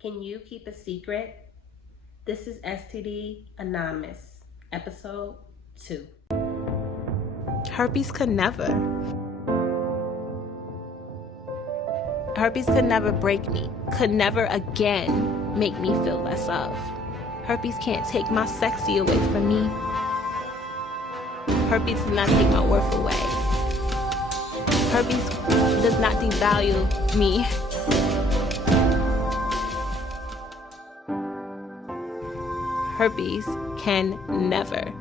Can you keep a secret? This is STD Anonymous, episode 2. Herpes could never break me, could never again make me feel less of. Herpes can't take my sexy away from me. Herpes does not take my worth away. Herpes does not devalue me. Herpes can never.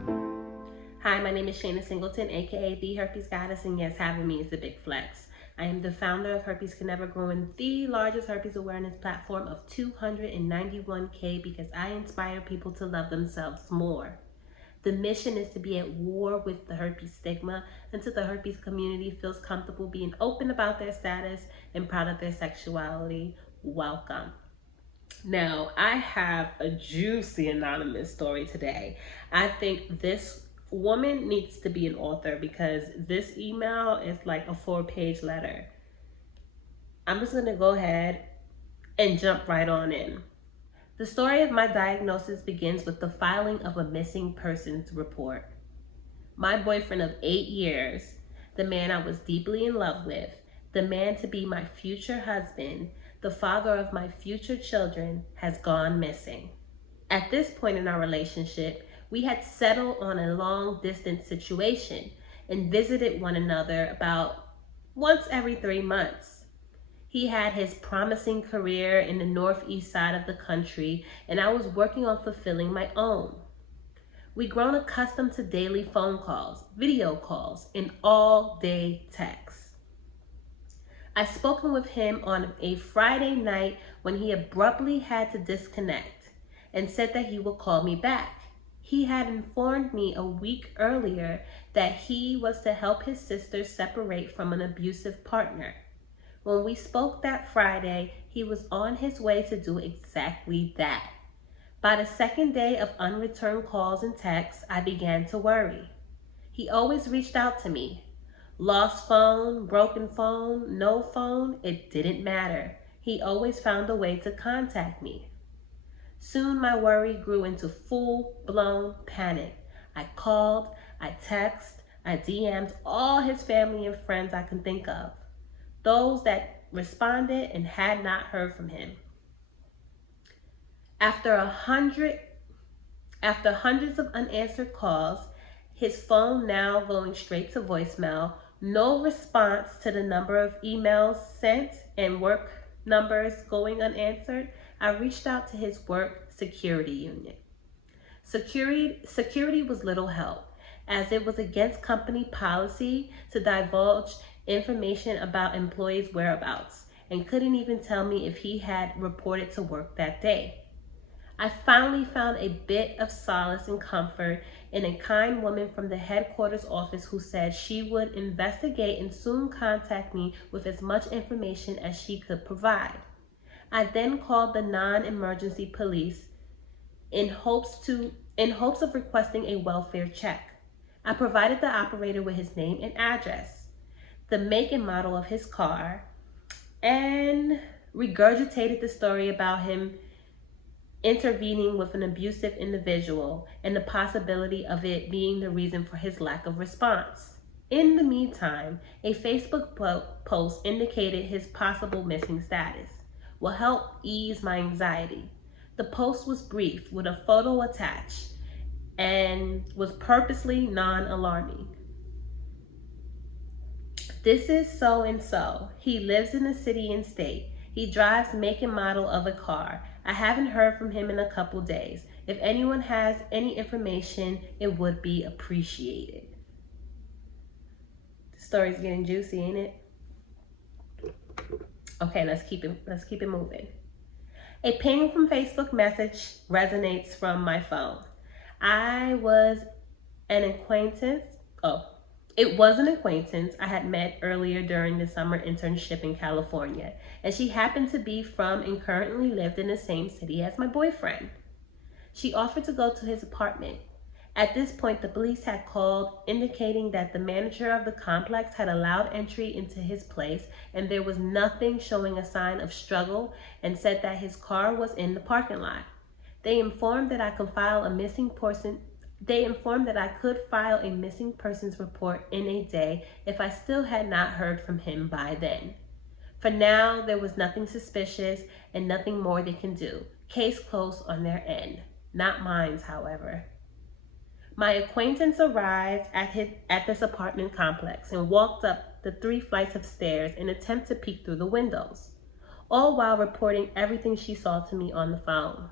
Hi, my name is Shayna Singleton, aka The Herpes Goddess, and yes, having me is a big flex. I am the founder of Herpes Can Never, growing the largest herpes awareness platform of 291K because I inspire people to love themselves more. The mission is to be at war with the herpes stigma until the herpes community feels comfortable being open about their status and proud of their sexuality. Welcome. Now, I have a juicy anonymous story today. I think this woman needs to be an author because this email is like a 4-page letter. I'm just going to go ahead and jump right on in. The story of my diagnosis begins with the filing of a missing persons report. My boyfriend of 8 years, the man I was deeply in love with, the man to be my future husband, the father of my future children, has gone missing. At this point in our relationship, we had settled on a long-distance situation and visited one another about once every 3 months. He had his promising career in the northeast side of the country, and I was working on fulfilling my own. We'd grown accustomed to daily phone calls, video calls, and all-day texts. I'd spoken with him on a Friday night when he abruptly had to disconnect and said that he would call me back. He had informed me a week earlier that he was to help his sister separate from an abusive partner. When we spoke that Friday, he was on his way to do exactly that. By the second day of unreturned calls and texts, I began to worry. He always reached out to me. Lost phone, broken phone, no phone, it didn't matter. He always found a way to contact me. Soon my worry grew into full-blown panic. I called, I texted, I DM'd all his family and friends I can think of. Those that responded and had not heard from him. After hundreds of unanswered calls, his phone now going straight to voicemail, no response to the number of emails sent, and work numbers going unanswered, I reached out to his work security unit. Security was little help, as it was against company policy to divulge information about employees' whereabouts, and couldn't even tell me if he had reported to work that day. I finally found a bit of solace and comfort in a kind woman from the headquarters office who said she would investigate and soon contact me with as much information as she could provide. I then called the non-emergency police in hopes of requesting a welfare check. I provided the operator with his name and address, the make and model of his car, and regurgitated the story about him intervening with an abusive individual and the possibility of it being the reason for his lack of response. In the meantime, a Facebook post indicated his possible missing status will help ease my anxiety. The post was brief with a photo attached and was purposely non-alarming. This is so-and-so. He lives in the city and state. He drives make and model of a car. I haven't heard from him in a couple days. If anyone has any information, it would be appreciated. The story's getting juicy, ain't it? Okay, let's keep it moving. A ping from Facebook message resonates from my phone. It was an acquaintance I had met earlier during the summer internship in California, and she happened to be from and currently lived in the same city as my boyfriend. She offered to go to his apartment. At this point, the police had called, indicating that the manager of the complex had allowed entry into his place and there was nothing showing a sign of struggle, and said that his car was in the parking lot. They informed that I could file a missing persons report in a day if I still had not heard from him by then. For now, there was nothing suspicious and nothing more they can do. Case closed on their end. Not mine, however. My acquaintance arrived at this apartment complex and walked up the 3 flights of stairs in an attempt to peek through the windows, all while reporting everything she saw to me on the phone.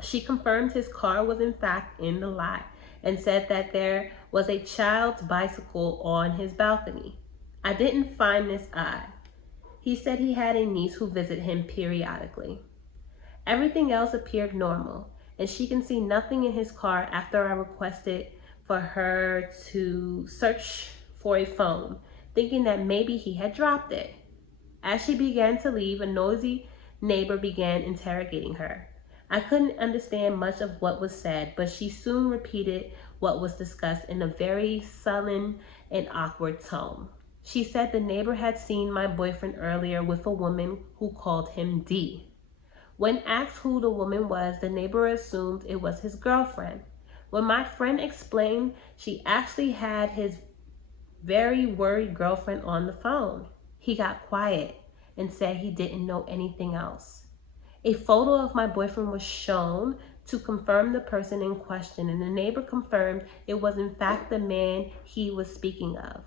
She confirmed his car was in fact in the lot and said that there was a child's bicycle on his balcony. I didn't find this odd. He said he had a niece who visited him periodically. Everything else appeared normal, and she can see nothing in his car after I requested for her to search for a phone, thinking that maybe he had dropped it. As she began to leave, a noisy neighbor began interrogating her. I couldn't understand much of what was said, but she soon repeated what was discussed in a very sullen and awkward tone. She said the neighbor had seen my boyfriend earlier with a woman who called him D. When asked who the woman was, the neighbor assumed it was his girlfriend. When my friend explained, she actually had his very worried girlfriend on the phone. He got quiet and said he didn't know anything else. A photo of my boyfriend was shown to confirm the person in question, and the neighbor confirmed it was in fact the man he was speaking of.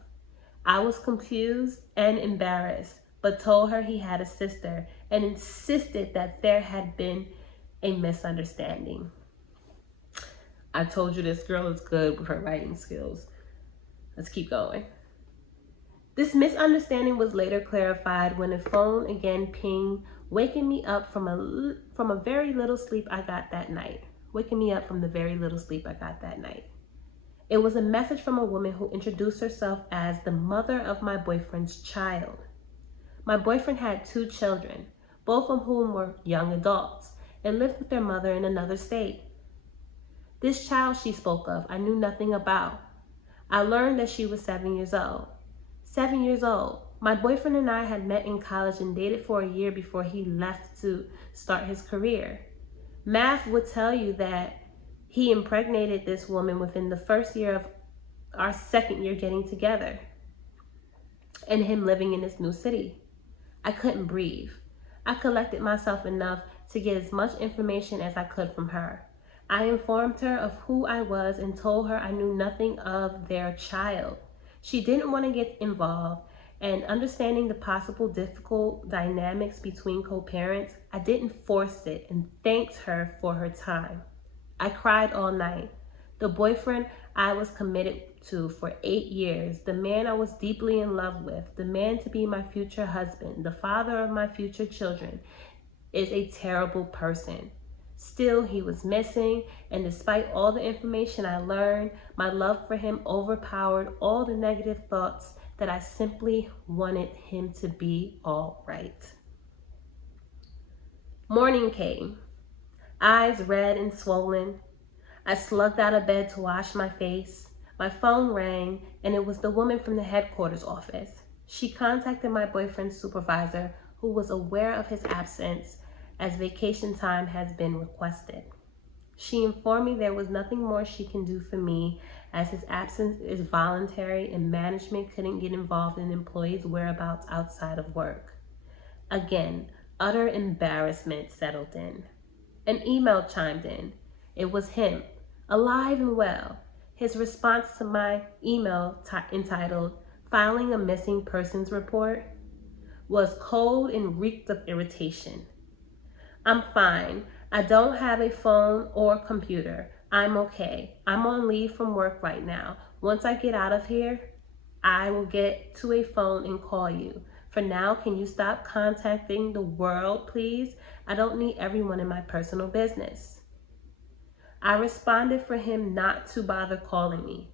I was confused and embarrassed, but told her he had a sister and insisted that there had been a misunderstanding. I told you this girl is good with her writing skills. Let's keep going. This misunderstanding was later clarified when a phone again pinged, waking me up from a very little sleep I got that night. It was a message from a woman who introduced herself as the mother of my boyfriend's child. My boyfriend had 2 children, both of whom were young adults, and lived with their mother in another state. This child she spoke of, I knew nothing about. I learned that she was 7 years old. 7 years old. My boyfriend and I had met in college and dated for a year before he left to start his career. Math would tell you that he impregnated this woman within the first year of our second year getting together and him living in this new city. I couldn't breathe. I collected myself enough to get as much information as I could from her. I informed her of who I was and told her I knew nothing of their child. She didn't want to get involved, and understanding the possible difficult dynamics between co-parents, I didn't force it and thanked her for her time. I cried all night. The boyfriend I was committed to for 8 years, the man I was deeply in love with, the man to be my future husband, the father of my future children, is a terrible person. Still, he was missing, and despite all the information I learned, my love for him overpowered all the negative thoughts that I simply wanted him to be all right. Morning came. Eyes red and swollen. I slugged out of bed to wash my face. My phone rang, and it was the woman from the headquarters office. She contacted my boyfriend's supervisor, who was aware of his absence as vacation time has been requested. She informed me there was nothing more she can do for me as his absence is voluntary and management couldn't get involved in employees' whereabouts outside of work. Again, utter embarrassment settled in. An email chimed in. It was him, alive and well. His response to my email entitled, "Filing a Missing Persons Report," was cold and reeked of irritation. "I'm fine. I don't have a phone or computer. I'm okay. I'm on leave from work right now. Once I get out of here, I will get to a phone and call you. For now, can you stop contacting the world, please? I don't need everyone in my personal business." I responded for him not to bother calling me.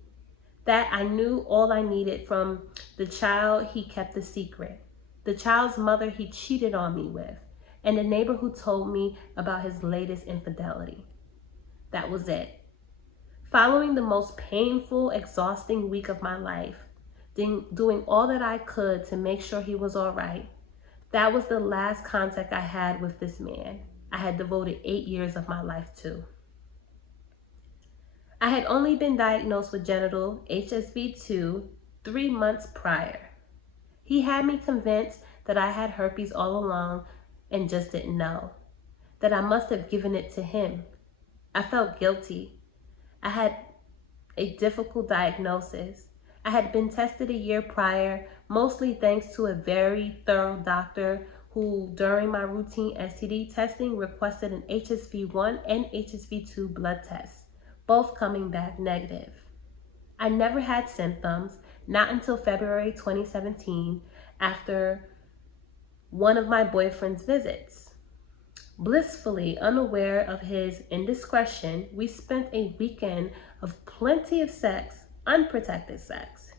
That I knew all I needed from the child he kept a secret, the child's mother he cheated on me with, and the neighbor who told me about his latest infidelity. That was it. Following the most painful, exhausting week of my life, doing all that I could to make sure he was all right, that was the last contact I had with this man I had devoted 8 years of my life to. I had only been diagnosed with genital HSV-2 3 months prior. He had me convinced that I had herpes all along and just didn't know, that I must have given it to him. I felt guilty. I had a difficult diagnosis. I had been tested a year prior, mostly thanks to a very thorough doctor who, during my routine STD testing, requested an HSV-1 and HSV-2 blood test, both coming back negative. I never had symptoms, not until February 2017, after one of my boyfriend's visits. Blissfully unaware of his indiscretion, we spent a weekend of plenty of sex, unprotected sex.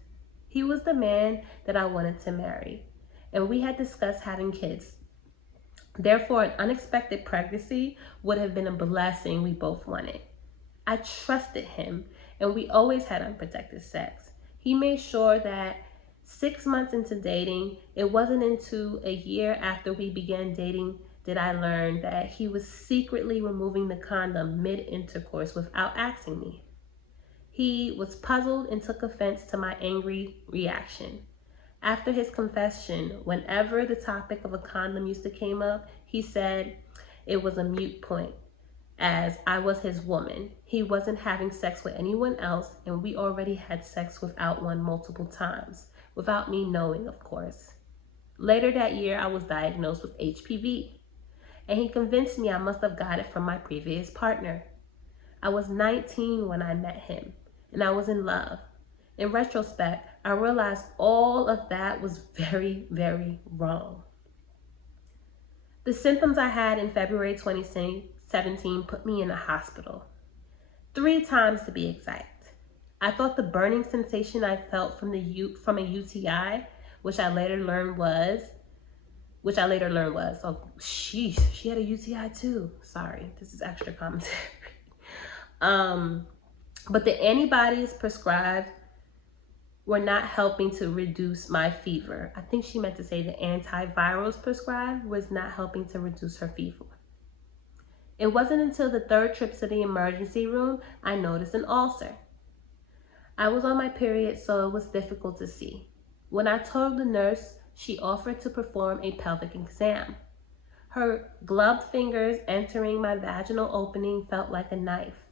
He was the man that I wanted to marry, and we had discussed having kids. Therefore, an unexpected pregnancy would have been a blessing we both wanted. I trusted him, and we always had unprotected sex. He made sure that 6 months into dating, it wasn't until a year after we began dating did I learn that he was secretly removing the condom mid-intercourse without asking me. He was puzzled and took offense to my angry reaction. After his confession, whenever the topic of a condom used to come up, he said it was a moot point, as I was his woman. He wasn't having sex with anyone else, and we already had sex without one multiple times, without me knowing, of course. Later that year, I was diagnosed with HPV, and he convinced me I must have got it from my previous partner. I was 19 when I met him, and I was in love. In retrospect, I realized all of that was very, very wrong. The symptoms I had in February 2017 put me in a hospital. 3 times to be exact. I thought the burning sensation I felt from a UTI, which I later learned was, oh sheesh, she had a UTI too. Sorry, this is extra commentary. But the antibodies prescribed were not helping to reduce my fever. I think she meant to say the antivirals prescribed was not helping to reduce her fever. It wasn't until the 3rd trip to the emergency room I noticed an ulcer. I was on my period, so it was difficult to see. When I told the nurse, she offered to perform a pelvic exam. Her gloved fingers entering my vaginal opening felt like a knife.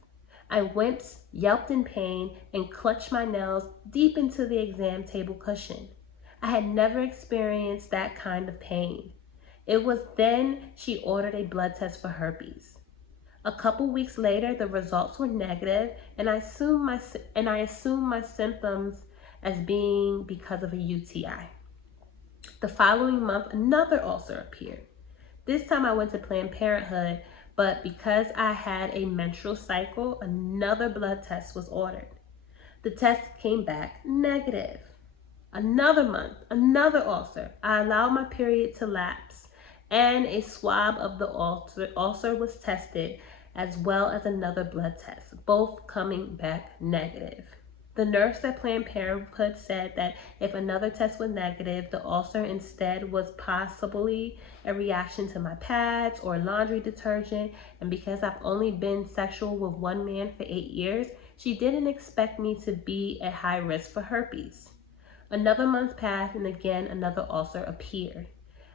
I winced, yelped in pain, and clutched my nails deep into the exam table cushion. I had never experienced that kind of pain. It was then she ordered a blood test for herpes. A couple weeks later, the results were negative, and I assumed my symptoms as being because of a UTI. The following month, another ulcer appeared. This time I went to Planned Parenthood, but because I had a menstrual cycle, another blood test was ordered. The test came back negative. Another month, another ulcer. I allowed my period to lapse, and a swab of the ulcer was tested, as well as another blood test, both coming back negative. The nurse at Planned Parenthood said that if another test was negative, the ulcer instead was possibly a reaction to my pads or laundry detergent, and because I've only been sexual with one man for 8 years, she didn't expect me to be at high risk for herpes. Another month passed, and again another ulcer appeared.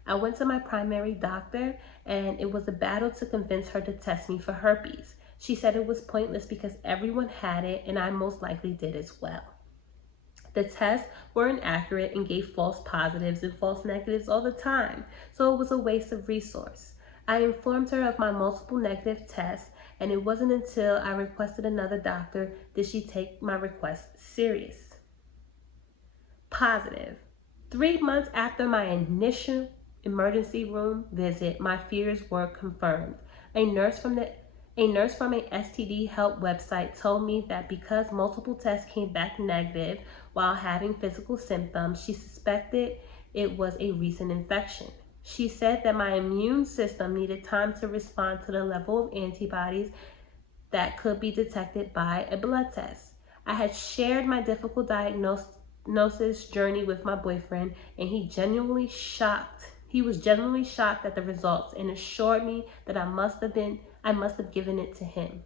I went to my primary doctor, and it was a battle to convince her to test me for herpes. She said it was pointless because everyone had it, and I most likely did as well. The tests were inaccurate and gave false positives and false negatives all the time, so it was a waste of resource. I informed her of my multiple negative tests, and it wasn't until I requested another doctor did she take my request serious. Positive. 3 months after my initial emergency room visit, my fears were confirmed. A nurse from a STD help website told me that because multiple tests came back negative while having physical symptoms, she suspected it was a recent infection. She said that my immune system needed time to respond to the level of antibodies that could be detected by a blood test. I had shared my difficult diagnosis journey with my boyfriend, and he was genuinely shocked at the results and assured me that I must have given it to him.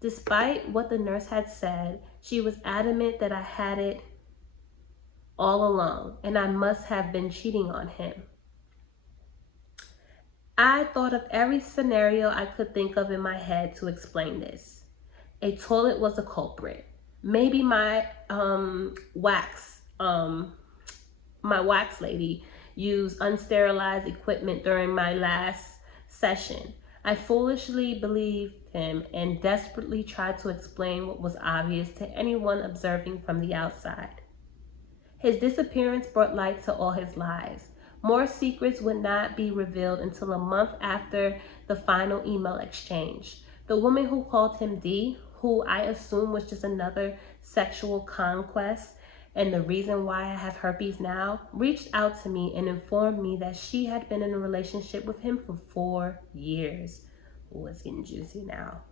Despite what the nurse had said, she was adamant that I had it all along and I must have been cheating on him. I thought of every scenario I could think of in my head to explain this. A toilet was a culprit. Maybe my wax lady used unsterilized equipment during my last session. I foolishly believed him and desperately tried to explain what was obvious to anyone observing from the outside. His disappearance brought light to all his lies. More secrets would not be revealed until a month after the final email exchange. The woman who called him D, who I assume was just another sexual conquest and the reason why I have herpes now, reached out to me and informed me that she had been in a relationship with him for 4 years. Ooh, it's getting juicy now.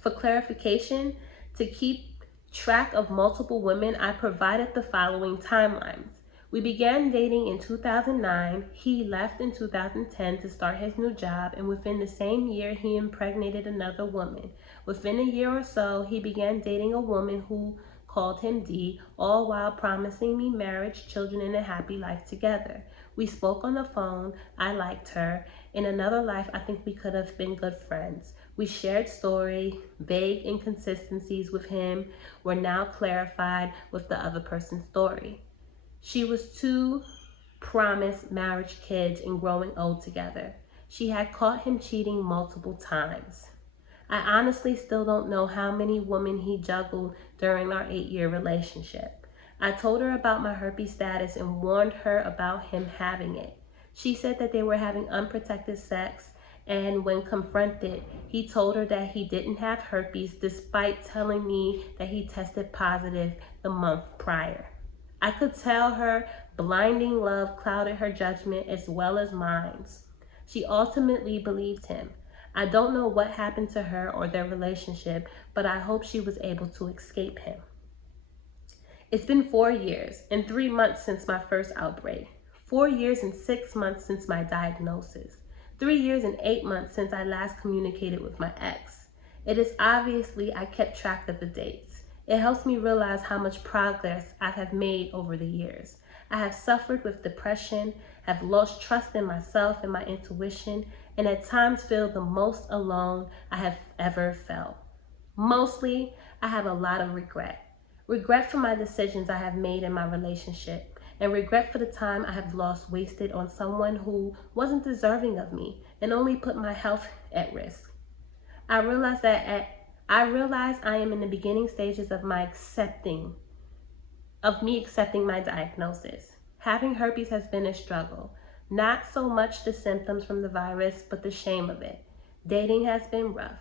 For clarification, to keep track of multiple women, I provided the following timelines. We began dating in 2009. He left in 2010 to start his new job, and within the same year, he impregnated another woman. Within a year or so, he began dating a woman who called him D, all while promising me marriage, children, and a happy life together. We spoke on the phone. I liked her. In another life, I think we could have been good friends. We shared story. Vague inconsistencies with him were now clarified with the other person's story. She was 2 promised marriage kids and growing old together. She had caught him cheating multiple times. I honestly still don't know how many women he juggled during our 8-year relationship. I told her about my herpes status and warned her about him having it. She said that they were having unprotected sex, and when confronted, he told her that he didn't have herpes despite telling me that he tested positive the month prior. I could tell her blinding love clouded her judgment as well as mine. She ultimately believed him. I don't know what happened to her or their relationship, but I hope she was able to escape him. It's been 4 years and 3 months since my first outbreak. 4 years and 6 months since my diagnosis. 3 years and 8 months since I last communicated with my ex. It is obviously I kept track of the dates. It helps me realize how much progress I have made over the years. I have suffered with depression, have lost trust in myself and my intuition, and at times feel the most alone I have ever felt. Mostly, I have a lot of regret. Regret for my decisions I have made in my relationship, and regret for the time I have lost wasted on someone who wasn't deserving of me and only put my health at risk. I realize I am in the beginning stages of me accepting my diagnosis. Having herpes has been a struggle. Not so much the symptoms from the virus, but the shame of it. Dating has been rough.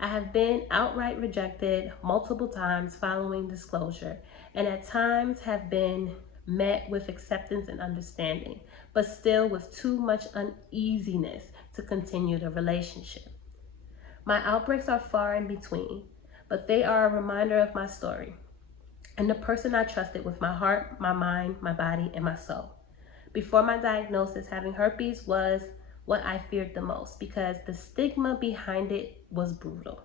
I have been outright rejected multiple times following disclosure, and at times have been met with acceptance and understanding, but still with too much uneasiness to continue the relationship. My outbreaks are far in between, but they are a reminder of my story and the person I trusted with my heart, my mind, my body, and my soul. Before my diagnosis, having herpes was what I feared the most because the stigma behind it was brutal.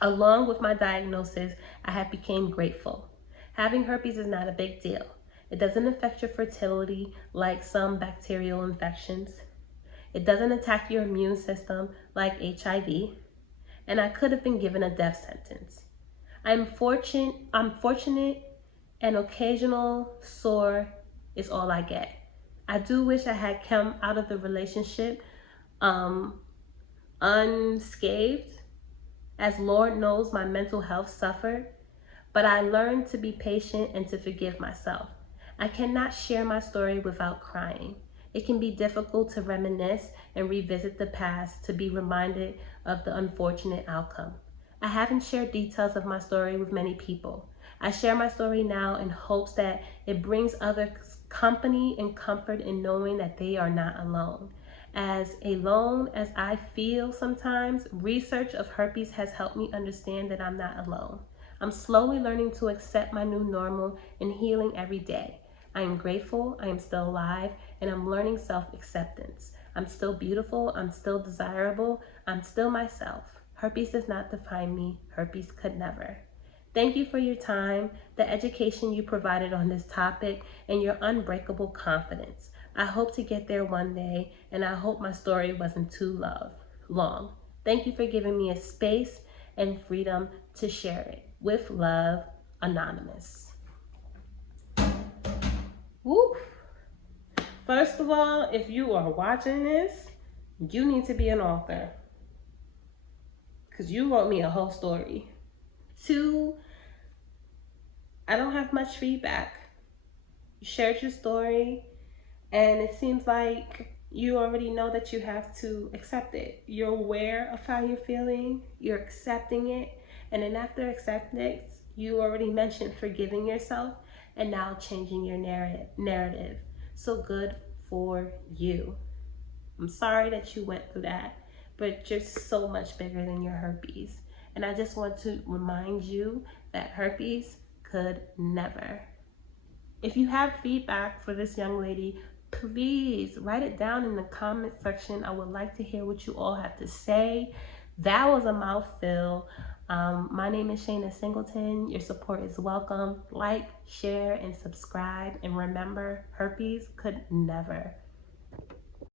Along with my diagnosis, I have become grateful. Having herpes is not a big deal. It doesn't affect your fertility like some bacterial infections. It doesn't attack your immune system like HIV. And I could have been given a death sentence. I'm fortunate, and occasional sore is all I get. I do wish I had come out of the relationship unscathed, as Lord knows my mental health suffered, but I learned to be patient and to forgive myself. I cannot share my story without crying. It can be difficult to reminisce and revisit the past to be reminded of the unfortunate outcome. I haven't shared details of my story with many people. I share my story now in hopes that it brings others company and comfort in knowing that they are not alone. As alone as I feel sometimes, research of herpes has helped me understand that I'm not alone. I'm slowly learning to accept my new normal and healing every day. I am grateful, I am still alive, and I'm learning self-acceptance. I'm still beautiful, I'm still desirable, I'm still myself. Herpes does not define me, herpes could never. Thank you for your time, the education you provided on this topic, and your unbreakable confidence. I hope to get there one day, and I hope my story wasn't too long. Thank you for giving me a space and freedom to share it. With love, Anonymous. Woo! First of all, if you are watching this, you need to be an author because you wrote me a whole story. Two, I don't have much feedback. You shared your story, and it seems like you already know that you have to accept it. You're aware of how you're feeling, you're accepting it, and then after acceptance, you already mentioned forgiving yourself and now changing your narrative. So good for you. I'm sorry that you went through that, but you're so much bigger than your herpes. And I just want to remind you that herpes could never. If you have feedback for this young lady, please write it down in the comment section. I would like to hear what you all have to say. That was a mouthful. My name is Shayna Singleton. Your support is welcome. Like, share, and subscribe. And remember, herpes could never.